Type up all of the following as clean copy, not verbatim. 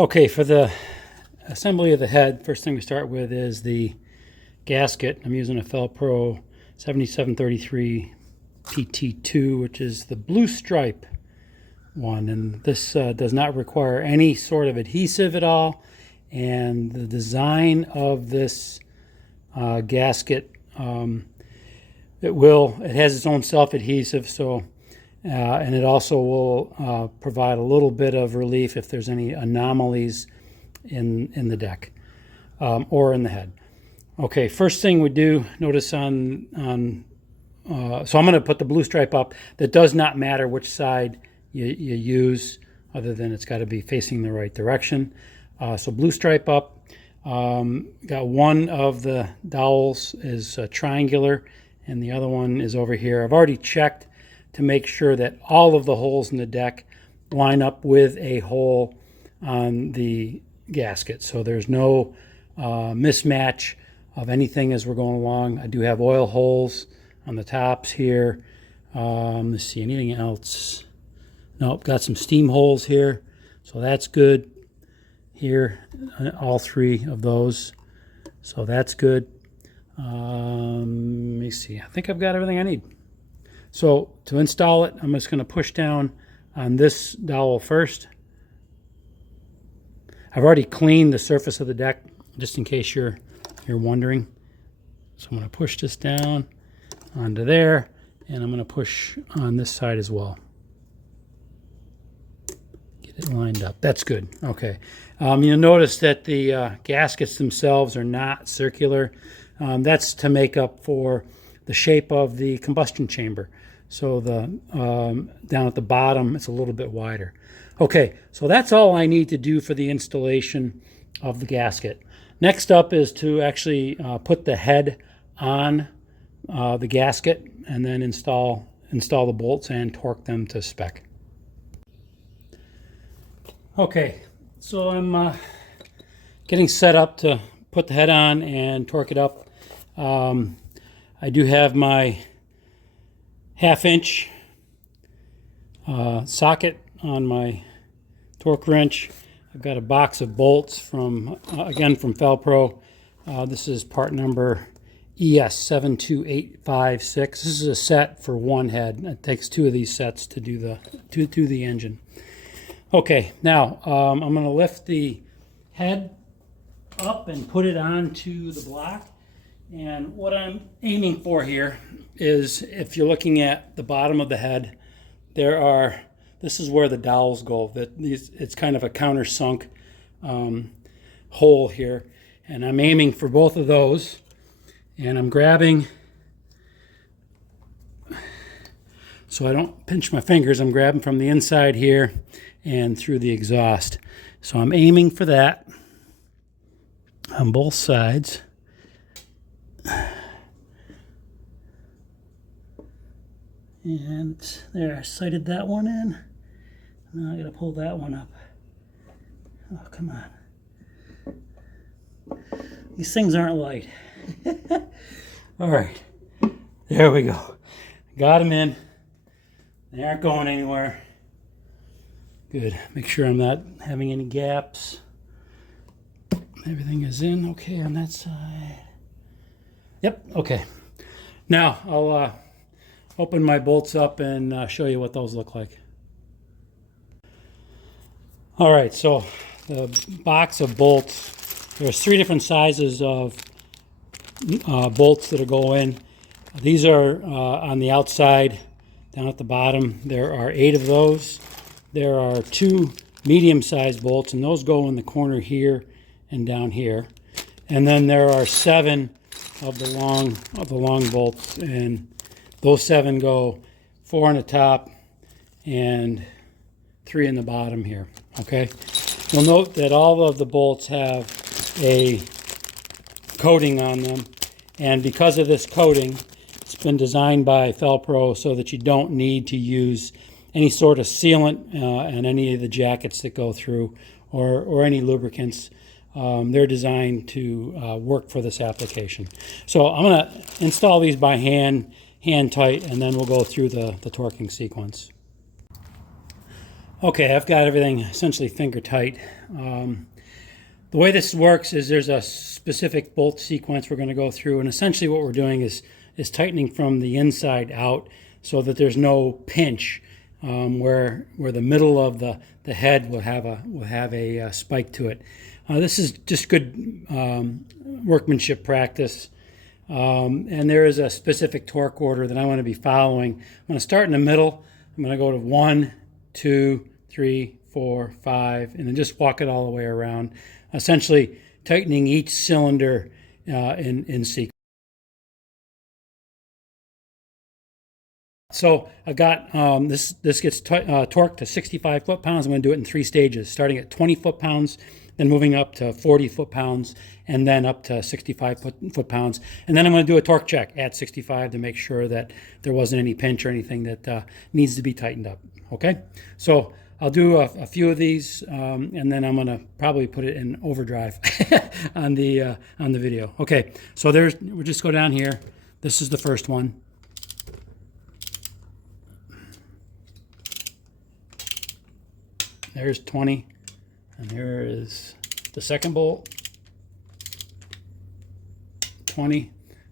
Okay, for the assembly of the head, first thing we start with is the gasket. I'm using a Fel-Pro 7733 PT2, which is the blue stripe one, and this does not require any sort of adhesive at all. And the design of this gasket, it has its own self-adhesive, so and it also will provide a little bit of relief if there's any anomalies in the deck or in the head. Okay, first thing we do, notice so I'm going to put the blue stripe up. That does not matter which side you use, other than it's got to be facing the right direction. So blue stripe up. Got one of the dowels is triangular, and the other one is over here. I've already checked to make sure that all of the holes in the deck line up with a hole on the gasket, so there's no mismatch of anything as we're going along. I do have oil holes on the tops here. Let's see, anything else? Nope, got some steam holes here, so that's good. Here, all three of those, so that's good. Let me see, I think I've got everything I need. So to install it, I'm just going to push down on this dowel first. I've already cleaned the surface of the deck, just in case you're wondering. So I'm going to push this down onto there, and I'm going to push on this side as well. Get it lined up. That's good. Okay. You'll notice that the gaskets themselves are not circular. That's to make up for the shape of the combustion chamber. So the down at the bottom, it's a little bit wider. Okay, so that's all I need to do for the installation of the gasket. Next up is to actually put the head on the gasket and then install the bolts and torque them to spec. Okay, so I'm getting set up to put the head on and torque it up. I do have my 1/2 inch socket on my torque wrench. I've got a box of bolts from again from Fel-Pro. This is part number ES72856. This is a set for one head. It takes two of these sets to do the engine. Okay, now I'm going to lift the head up and put it onto the block. And what I'm aiming for here is, if you're looking at the bottom of the head, this is where the dowels go. It's kind of a countersunk hole here, and I'm aiming for both of those, and I'm grabbing, so I don't pinch my fingers, I'm grabbing from the inside here and through the exhaust. So I'm aiming for that on both sides. And there, I sighted that one in. Now I gotta pull that one up. Oh, come on. These things aren't light. All right, there we go. Got them in. They aren't going anywhere. Good, make sure I'm not having any gaps. Everything is in okay on that side. Yep, okay. Now I'll open my bolts up and show you what those look like. All right, so the box of bolts, there's 3 different sizes of bolts that go in. These are on the outside, down at the bottom. There are 8 of those. There are 2 medium-sized bolts, and those go in the corner here and down here. And then there are 7 of the long bolts, and those 7 go 4 on the top and 3 in the bottom here. Okay, you'll note that all of the bolts have a coating on them, and because of this coating, it's been designed by Fel-Pro so that you don't need to use any sort of sealant in any of the jackets that go through, or any lubricants. They're designed to work for this application. So I'm going to install these by hand tight, and then we'll go through the torquing sequence. Okay, I've got everything essentially finger tight. The way this works is there's a specific bolt sequence we're going to go through, and essentially what we're doing is tightening from the inside out so that there's no pinch where the middle of the head will have a spike to it. This is just good workmanship practice. And there is a specific torque order that I want to be following. I'm going to start in the middle. I'm going to go to 1, 2, 3, 4, 5, and then just walk it all the way around, essentially tightening each cylinder in sequence. So I got this gets torqued to 65 foot-pounds. I'm going to do it in 3 stages, starting at 20 foot-pounds, then moving up to 40 foot-pounds, and then up to 65 foot-pounds. And then I'm going to do a torque check at 65 to make sure that there wasn't any pinch or anything that needs to be tightened up. Okay, so I'll do a few of these, and then I'm going to probably put it in overdrive on the video. Okay, so we'll just go down here. This is the first one. There's 20, and here is the second bolt, 20,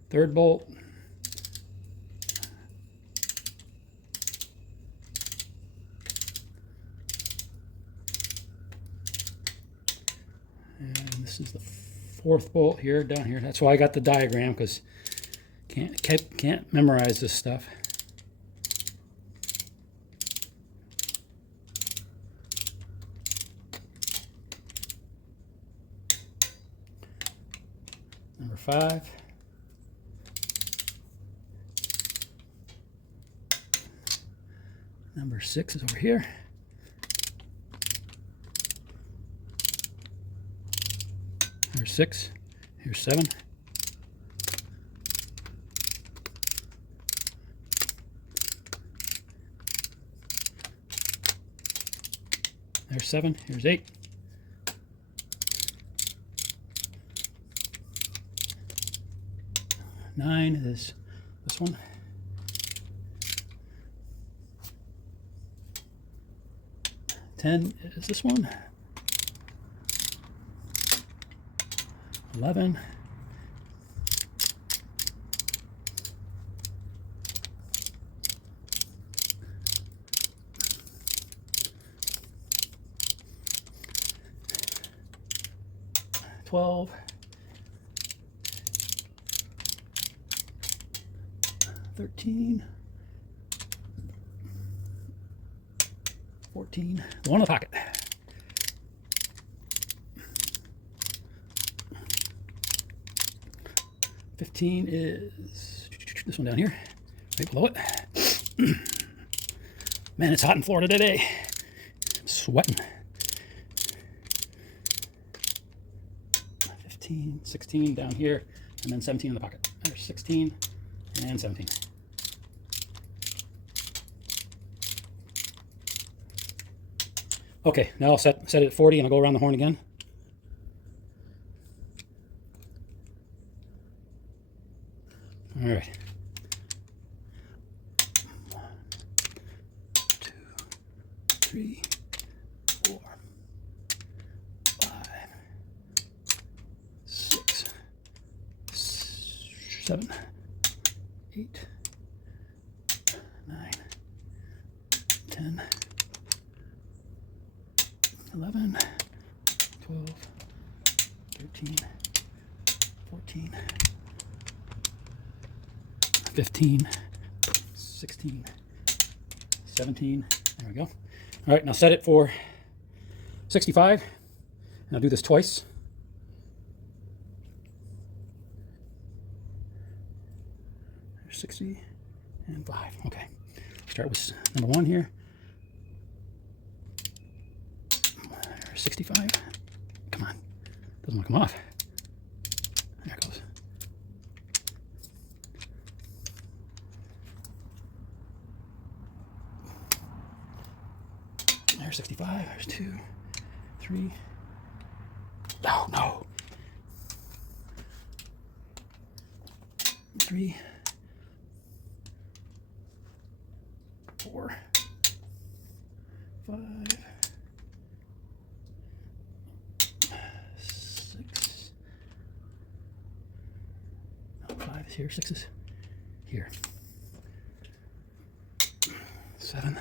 third bolt, and this is the fourth bolt here, down here. That's why I got the diagram, because can't memorize this stuff. Number 5. Number 6 is over here. Here's 6. Here's 7. There's 7. Here's 8. 9 is this one. 10 is this one. 11. 12. 13, 14, the one in the pocket. 15 is this one down here, right below it. Man, it's hot in Florida today. I'm sweating. 15, 16 down here, and then 17 in the pocket. There's 16 and 17. Okay, now I'll set it at 40 and I'll go around the horn again. All right. 1, 2, 3, 4, 5, 6, 7, 8, 9, 10, 11, 12, 13, 14, 15, 16, 17. There we go. All right, now set it for 65. And I'll do this twice. There's 60 and 5. Okay. Start with number 1 here. 65. Come on. Doesn't want to come off. There it goes. There's 65. There's 2, 3. Oh, no. 3, 4, 5, 6. No, 5 is here, 6 is here. 7,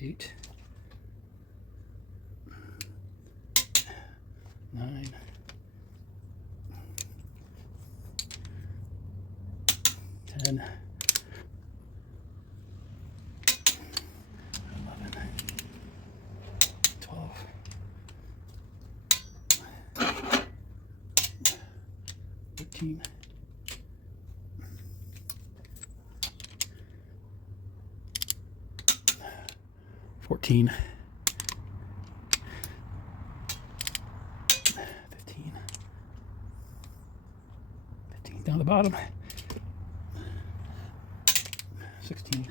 8, 9, 10, 11, 12, 13, 14, 15, 15 down the bottom, 16,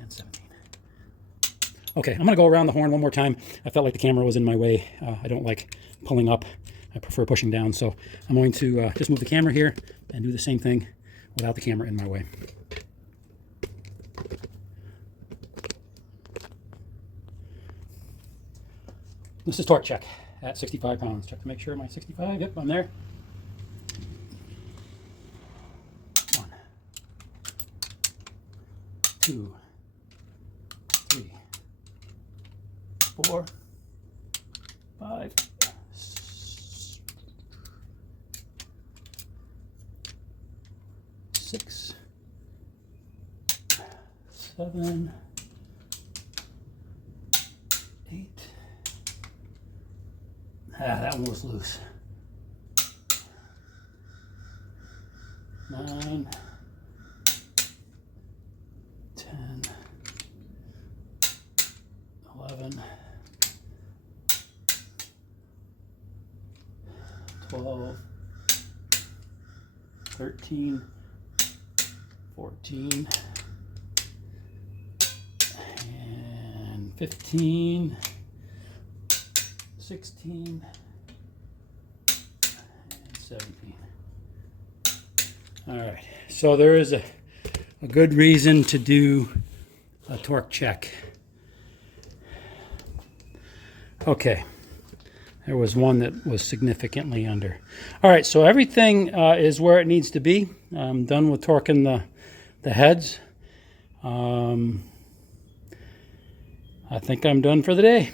and 17. Okay, I'm going to go around the horn one more time. I felt like the camera was in my way. I don't like pulling up. I prefer pushing down. So I'm going to just move the camera here and do the same thing without the camera in my way. This is torque check at 65 pounds. Check to make sure my 65. Yep, I'm there. 1, 2, 3, 4, 5, 6, 7, 8. That one was loose. 9, 10, 11, 12, 13, 14, and 15, 16, and 17. All right, so there is a good reason to do a torque check. Okay, there was one that was significantly under. All right, so everything is where it needs to be. I'm done with torquing the heads. I think I'm done for the day.